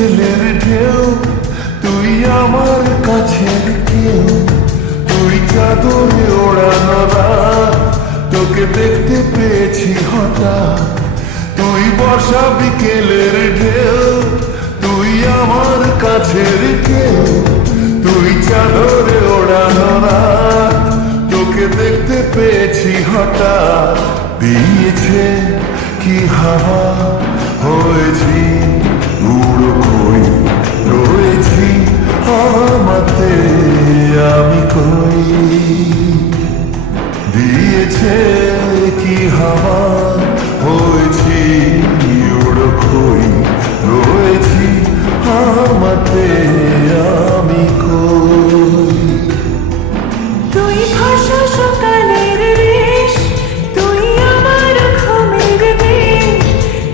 বিকেলের ঢেউ, তুই আমার কাছের কেউ, তুই চাদরে ওড়ানো রাত, তোকে দেখতে পেয়েছি হঠাৎ। তুই বর্ষা বিকেলের ঢেউ, তুই আমার কাছের কেউ, তুই চাদরে ওড়ানো রাত, তোকে দেখতে পেয়েছি হঠাৎ। দিয়েছে কি হাওয়া, হয়েছি উড়ো কই, রয়েছি আমাতে আমি কই। দিয়েছে কি হাওয়া, হয়েছি উড়ো কই, রয়েছি আমাতে আমি কই। তুই ভাষা সকালের রেশ, তুই আমার ঘুমের দেশ,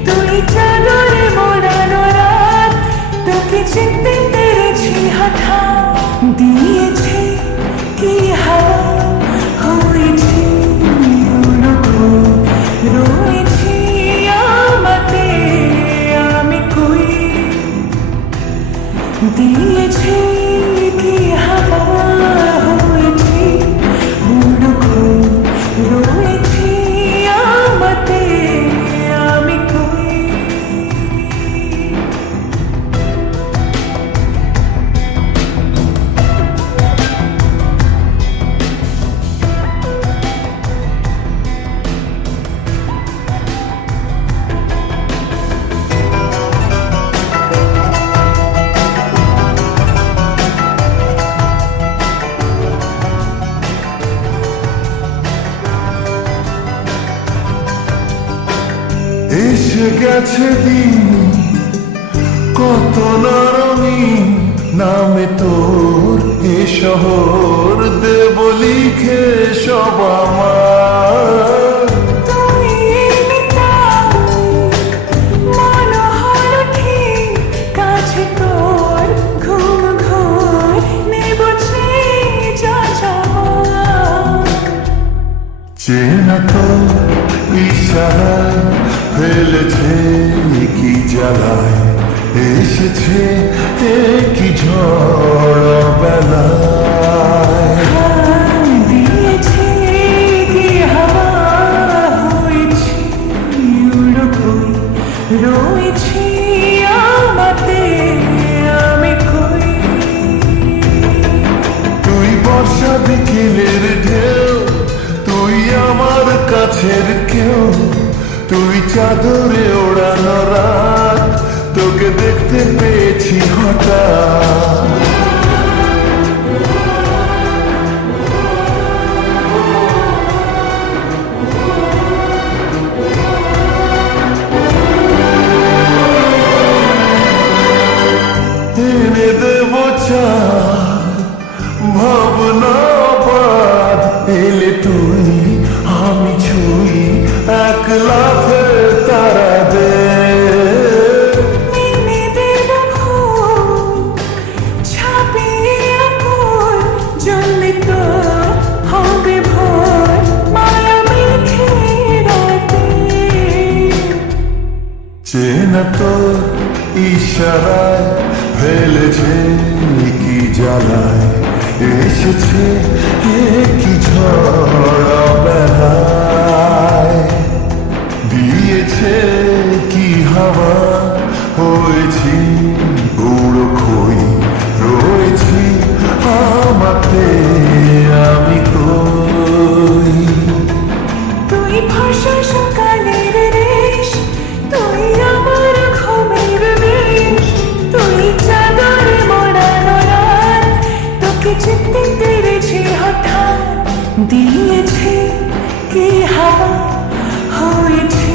তুই চাদরে মোড়ানো রাত, তোকে চিনতে পেরেছি হঠাৎ। দিয়েছে কি হাওয়া, হয়েছি উড়ো কই, রয়েছি আমাতে আমি কই। দিয়েছে কি হাওয়া, হয়েছি উড়ো কই, রয়েছি আমাতে আমি কই। এসে গেছে দিন কত না রঙিন, নামে তোর এ শহর দেব লিখে সব আমার। তুই এলি তাই মনোহর ঠিক, কাছে তোর ঘুম ঘোর নেব যা যাওয়া। চেনা তো ইশারায় ফেলেছে কি জ্বালায়, এসেছে কি ঝড় বেলায়। দিয়েছে কি হাওয়া, হয়েছি উড়ো কই, রয়েছি আমাতে আমি কই। তুই বর্ষা বিকেলের ঢেউ, তুই আমার কাছের কেউ, তুই চাদরে ওড়ানো রাত, তোকে দেখতে পেয়েছি হঠাৎ। এনে দেব চাঁদ, ভাবনা বাদ, এলে তুই আমি ছুঁই এক লাফে তারা দে। এনে দেব ফুল, ছাপিয়ে আকুল, জ্বললে তোর হবে ভোর, মায়া মেঘে রাতে। চেনা তোর ইশারায় ফেলেছে কি জ্বালায়, এসেছে কি ঝড় বেলায়। দিয়েছে কি হাওয়া, হয়েছি উড়ো কই, রয়েছি আমাতে আমি কই। তুই ভাষা সকালের রেশ, তুই আমার ঘুমের দেশ, তুই চাদরে মোড়ানো রাত, তোকে চিনতে পেরেছি হঠাৎ। দিয়েছে কি হাওয়া, হয়েছি